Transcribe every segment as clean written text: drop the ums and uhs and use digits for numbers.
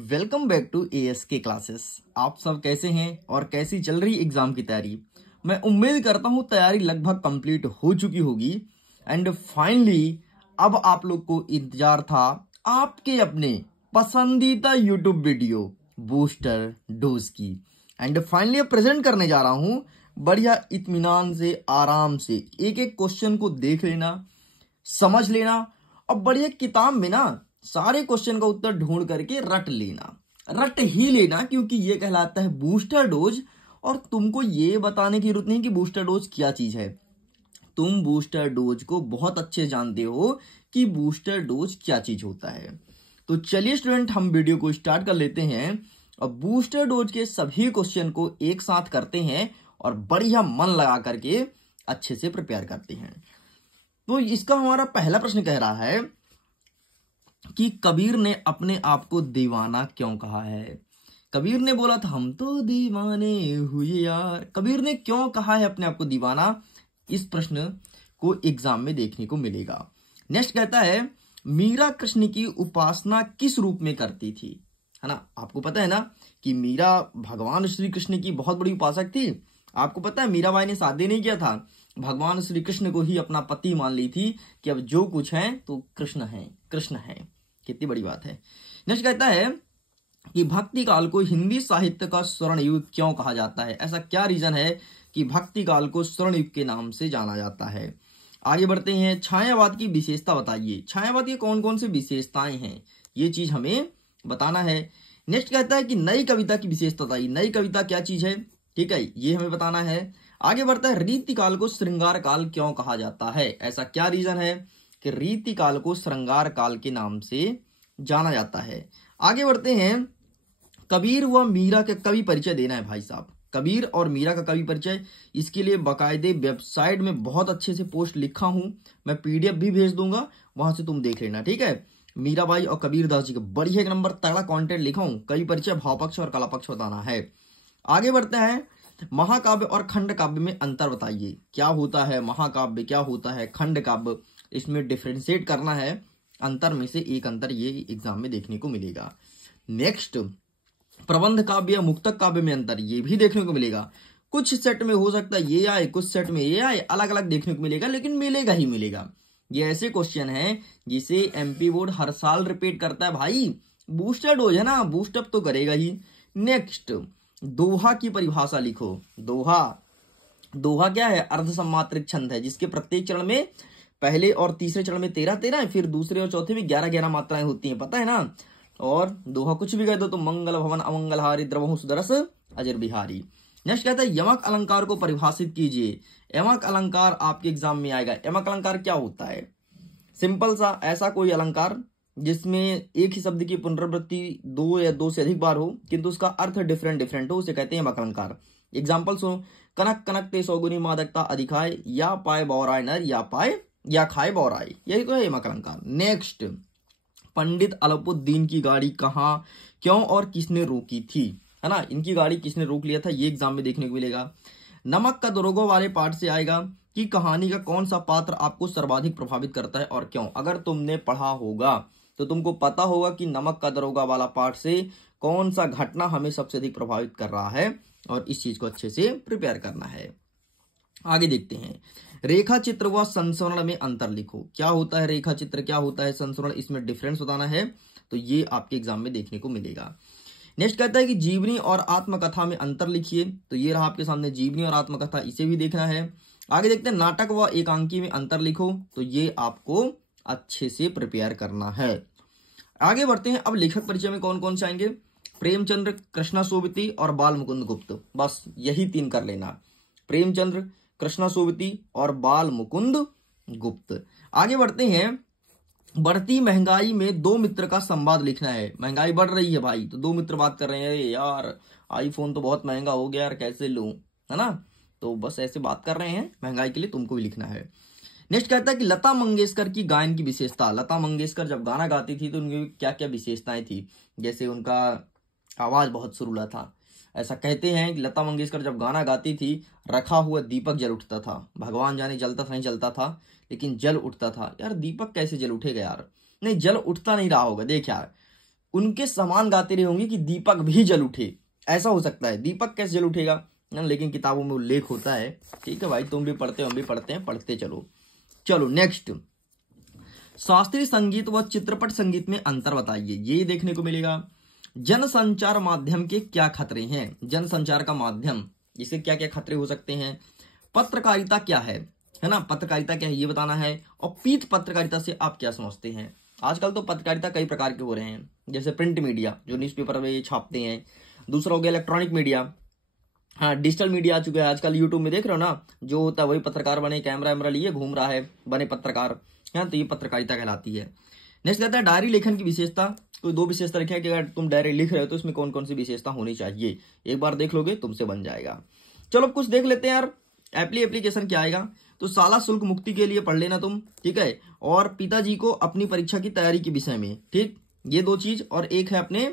Welcome back to ASK classes. आप सब कैसे हैं और कैसी चल रही एग्जाम की तैयारी। मैं उम्मीद करता हूं तैयारी लगभग कंप्लीट हो चुकी होगी एंड फाइनली अब आप लोग को इंतजार था आपके अपने पसंदीदा यूट्यूब वीडियो बूस्टर डोज की। एंड फाइनली अब प्रेजेंट करने जा रहा हूं। बढ़िया इत्मीनान से आराम से एक एक क्वेश्चन को देख लेना, समझ लेना और बढ़िया किताब में ना सारे क्वेश्चन का उत्तर ढूंढ करके रट लेना, रट ही लेना, क्योंकि ये कहलाता है बूस्टर डोज। और तुमको ये बताने की जरूरत नहीं कि बूस्टर डोज क्या चीज है। तुम बूस्टर डोज को बहुत अच्छे जानते हो कि बूस्टर डोज क्या चीज होता है। तो चलिए स्टूडेंट, हम वीडियो को स्टार्ट कर लेते हैं और बूस्टर डोज के सभी क्वेश्चन को एक साथ करते हैं और बढ़िया मन लगा करके अच्छे से प्रिपेयर करते हैं। तो इसका हमारा पहला प्रश्न कह रहा है कि कबीर ने अपने आप को दीवाना क्यों कहा है। कबीर ने बोला था हम तो दीवाने हुए यार। कबीर ने क्यों कहा है अपने आप को दीवाना, इस प्रश्न को एग्जाम में देखने को मिलेगा। नेक्स्ट कहता है मीरा कृष्ण की उपासना किस रूप में करती थी, है ना। आपको पता है ना कि मीरा भगवान श्री कृष्ण की बहुत बड़ी उपासक थी। आपको पता है मीराबाई ने शादी नहीं किया था, भगवान श्री कृष्ण को ही अपना पति मान ली थी कि अब जो कुछ है तो कृष्ण है, कृष्ण है। कितनी बड़ी बात है। नेक्स्ट कहता है कि भक्ति काल को हिंदी साहित्य का स्वर्ण युग क्यों कहा जाता है। ऐसा क्या रीजन है कि भक्ति काल को स्वर्ण युग के नाम से जाना जाता है। आगे बढ़ते हैं, छायावाद की विशेषता बताइए। छायावाद की कौन कौन सी विशेषताएं हैं, ये चीज हमें बताना है। नेक्स्ट कहता है कि नई कविता की विशेषता बताइए। नई कविता क्या चीज है, ठीक है, ये हमें बताना है। आगे बढ़ता है रीति काल को श्रृंगार काल क्यों कहा जाता है। ऐसा क्या रीजन है कि रीति काल को श्रृंगार काल के नाम से जाना जाता है। आगे बढ़ते हैं, कबीर व मीरा के कवि परिचय देना है भाई साहब। कबीर और मीरा का कवि परिचय, इसके लिए बाकायदे वेबसाइट में बहुत अच्छे से पोस्ट लिखा हूं, मैं PDF भी भेज दूंगा, वहां से तुम देख लेना, ठीक है। मीराबाई और कबीर दास जी का बढ़िया एक नंबर तगड़ा कंटेंट लिखा हूं। कवि परिचय, भाव पक्ष और कला पक्ष बताना है। आगे बढ़ते हैं, महाकाव्य और खंड काव्य में अंतर बताइए। क्या होता है महाकाव्य, क्या होता है खंड काव्य, इसमें डिफ्रेंशिएट करना है। अंतर में से एक अंतर ये एग्जाम में देखने को मिलेगा। नेक्स्ट, प्रबंध काव्य या मुक्तक काव्य में अंतर, ये भी देखने को मिलेगा। कुछ सेट में हो सकता है ये आए, कुछ सेट में ये आए, अलग अलग देखने को मिलेगा, लेकिन मिलेगा ही मिलेगा। ये ऐसे क्वेश्चन है जिसे MP बोर्ड हर साल रिपीट करता है भाई। बूस्टर डोज है ना, बूस्टअप तो करेगा ही। नेक्स्ट, दोहा की परिभाषा लिखो। दोहा क्या है, अर्धसम्मात्रिक छंद है जिसके प्रत्येक चरण में पहले और तीसरे चरण में 13-13 है, फिर दूसरे और चौथे में 11-11 मात्राएं होती हैं, पता है ना। और दोहा कुछ भी कह दो तो मंगल भवन अमंगलहारी द्रवहु सुदरस अजर बिहारी। नेक्स्ट कहता है यमक अलंकार को परिभाषित कीजिए। यमक अलंकार आपके एग्जाम में आएगा। यमक अलंकार क्या होता है, सिंपल सा ऐसा कोई अलंकार जिसमें एक ही शब्द की पुनरावृत्ति 2 या 2 से अधिक बार हो किंतु उसका अर्थ डिफरेंट हो, उसे कहते हैं यमक अलंकार। एग्जाम्पल्स हो, कनक कनक ते सौगुनी मादकता अधिकाय, या पाए बौराय नर, या पाए या खाए बौराय, यही तो है यमक अलंकार। नेक्स्ट, पंडित अलाउद्दीन की गाड़ी कहाँ, क्यों और किसने रोकी थी, है ना। इनकी गाड़ी किसने रोक लिया था, ये एग्जाम में देखने को मिलेगा। नमक का दरोगा वाले पार्ट से आएगा कि कहानी का कौन सा पात्र आपको सर्वाधिक प्रभावित करता है और क्यों। अगर तुमने पढ़ा होगा तो तुमको पता होगा कि नमक का दरोगा वाला पार्ट से कौन सा घटना हमें सबसे अधिक प्रभावित कर रहा है, और इस चीज को अच्छे से प्रिपेयर करना है। आगे देखते हैं, रेखा चित्र व संस्मरण में अंतर लिखो। क्या होता है रेखा चित्र, क्या होता है संस्मरण, इसमें डिफरेंस बताना है। तो ये आपके एग्जाम में देखने को मिलेगा। नेक्स्ट कहता है कि जीवनी और आत्मकथा में अंतर लिखिए। तो ये रहा आपके सामने जीवनी और आत्मकथा, इसे भी देखना है। आगे देखते हैं, नाटक व एकांकी में अंतर लिखो। तो ये आपको अच्छे से प्रिपेयर करना है। आगे बढ़ते हैं, अब लेखक परिचय में कौन कौन से आएंगे, प्रेमचंद्र, कृष्णा सोबती और बाल मुकुंद गुप्त। बस यही 3 कर लेना, प्रेमचंद्र, कृष्णा सोबती और बाल मुकुंद गुप्त। आगे बढ़ते हैं, बढ़ती महंगाई में 2 मित्र का संवाद लिखना है। महंगाई बढ़ रही है भाई, तो 2 मित्र बात कर रहे हैं, यार आईफोन तो बहुत महंगा हो गया यार, कैसे लूं, है ना। तो बस ऐसे बात कर रहे हैं महंगाई के लिए, तुमको भी लिखना है। नेक्स्ट कहता है कि लता मंगेशकर की गायन की विशेषता। लता मंगेशकर जब गाना गाती थी तो उनकी क्या क्या विशेषताएं थी, जैसे उनका आवाज बहुत सुरीला था। ऐसा कहते हैं कि लता मंगेशकर जब गाना गाती थी रखा हुआ दीपक जल उठता था। भगवान जाने जलता था नहीं जलता था, लेकिन जल उठता था। यार दीपक कैसे जल उठेगा यार, नहीं जल उठता नहीं रहा होगा, देख यार उनके समान गाते रहे होंगे कि दीपक भी जल उठे। ऐसा हो सकता है, दीपक कैसे जल उठेगा, लेकिन किताबों में उल्लेख होता है। ठीक है भाई, तुम भी पढ़ते हो, हम भी पढ़ते हैं, पढ़ते चलो। चलो नेक्स्ट, शास्त्रीय संगीत व चित्रपट संगीत में अंतर बताइए। ये देखने को मिलेगा। जनसंचार माध्यम के क्या खतरे हैं, जनसंचार का माध्यम, इससे क्या क्या खतरे हो सकते हैं। पत्रकारिता क्या है ना, पत्रकारिता क्या है ये बताना है। और पीठ पत्रकारिता से आप क्या समझते हैं। आजकल तो पत्रकारिता कई प्रकार के हो रहे हैं, जैसे प्रिंट मीडिया जो न्यूज़पेपर में छापते हैं, दूसरा हो गया इलेक्ट्रॉनिक मीडिया, हाँ डिजिटल मीडिया आ चुका है। आजकल यूट्यूब में देख रहे हो ना, जो होता है वही पत्रकार बने, कैमरा वैमरा लिए घूम रहा है, बने पत्रकार, है तो ये पत्रकारिता कहलाती है। नेक्स्ट कहता है डायरी लेखन की विशेषता। कोई 2 विशेषता रखी है कि अगर तुम डायरी लिख रहे हो तो इसमें कौन कौन सी विशेषता होनी चाहिए, एक बार देख लोगे तुमसे बन जाएगा। चलो अब कुछ देख लेते हैं यार, एप्लीकेशन क्या आएगा। तो शाला शुल्क मुक्ति के लिए पढ़ लेना तुम, ठीक है। और पिताजी को अपनी परीक्षा की तैयारी के विषय में, ठीक, ये 2 चीज। और एक है अपने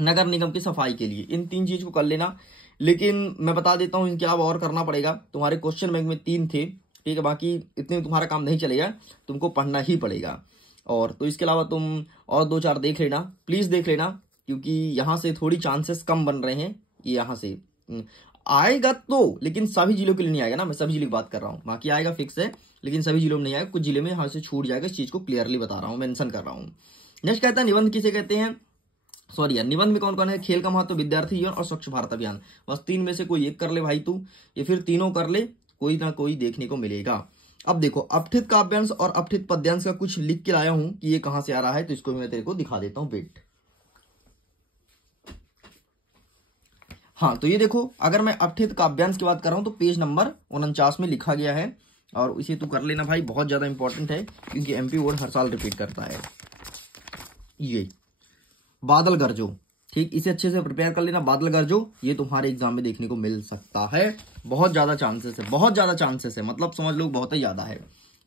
नगर निगम की सफाई के लिए, इन 3 चीज को कर लेना। लेकिन मैं बता देता हूं इनके अलावा और करना पड़ेगा। तुम्हारे क्वेश्चन बैंक में 3 थे, ठीक है, बाकी इतने में तुम्हारा काम नहीं चलेगा, तुमको पढ़ना ही पड़ेगा। और तो इसके अलावा तुम और 2-4 देख लेना, प्लीज देख लेना, क्योंकि यहाँ से थोड़ी चांसेस कम बन रहे हैं। ये यहाँ से आएगा तो, लेकिन सभी जिलों के लिए नहीं आएगा ना, मैं सभी जिलों की बात कर रहा हूँ, बाकी आएगा फिक्स है, लेकिन सभी जिलों में नहीं आएगा, कुछ जिले में यहाँ से छूट जाएगा। इस चीज को क्लियरली बता रहा हूँ, मेंशन कर रहा हूँ। नेक्स्ट कहता है निबंध किसे कहते हैं। सॉरी यार, निबंध में कौन कौन है, खेल का महत्व, विद्यार्थी जीवन और स्वच्छ भारत अभियान। बस 3 में से कोई एक कर ले भाई तू, या फिर तीनों कर ले, कोई ना कोई देखने को मिलेगा। अब देखो, अपठित काव्यांश और अपठित पद्यांश का कुछ लिख के लाया हूं कि ये कहां से आ रहा है, तो इसको मैं तेरे को दिखा देता हूं, वेट। हाँ तो ये देखो, अगर मैं अपठित काव्यांश की बात कर रहा हूं तो पेज नंबर 49 में लिखा गया है, और इसे तू कर लेना भाई, बहुत ज्यादा इंपॉर्टेंट है, क्योंकि एमपी बोर्ड हर साल रिपीट करता है। ये बादल गरजो, ठीक, इसे अच्छे से प्रिपेयर कर लेना। बादल गरजो ये तुम्हारे एग्जाम में देखने को मिल सकता है, बहुत ज्यादा चांसेस है, बहुत ज्यादा चांसेस है, मतलब समझ लो बहुत ही ज्यादा है।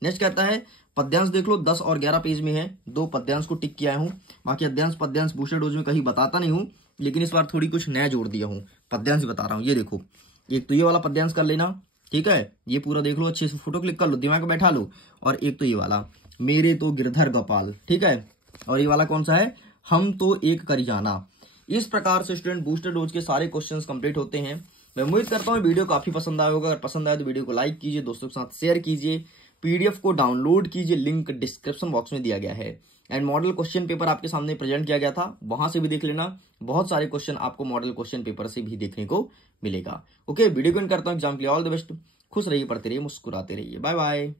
नेक्स्ट कहता है पद्यांश देख लो, 10 और 11 पेज में है, 2 पद्यांश को टिक किया हूं, बाकी अद्यांश पद्यांश बूस्टर डोज में कहीं बताता नहीं हूं, लेकिन इस बार थोड़ी कुछ नया जोड़ दिया हूं, पद्यांश बता रहा हूं। ये देखो, एक तो ये वाला पद्यांश कर लेना, ठीक है, ये पूरा देख लो, अच्छे से फोटो क्लिक कर लो, दिमाग में बैठा लो। और एक तो ये वाला मेरे तो गिरधर गोपाल, ठीक है, और ये वाला कौन सा है, हम तो एक कर जाना। इस प्रकार से स्टूडेंट बूस्टर डोज के सारे क्वेश्चंस कंप्लीट होते हैं। मैं उम्मीद करता हूं वीडियो काफी पसंद आया होगा। अगर पसंद आया तो वीडियो को लाइक कीजिए, दोस्तों के साथ शेयर कीजिए, पीडीएफ को डाउनलोड कीजिए, लिंक डिस्क्रिप्शन बॉक्स में दिया गया है। एंड मॉडल क्वेश्चन पेपर आपके सामने प्रेजेंट किया गया था, वहां से भी देख लेना, बहुत सारे क्वेश्चन आपको मॉडल क्वेश्चन पेपर से भी देखने को मिलेगा। ओके, वीडियो को एंड करता हूं, एग्जाम के लिए ऑल द बेस्ट। खुश रहिए, पढ़ते रहिए, मुस्कुराते रहिए, बाय बाय।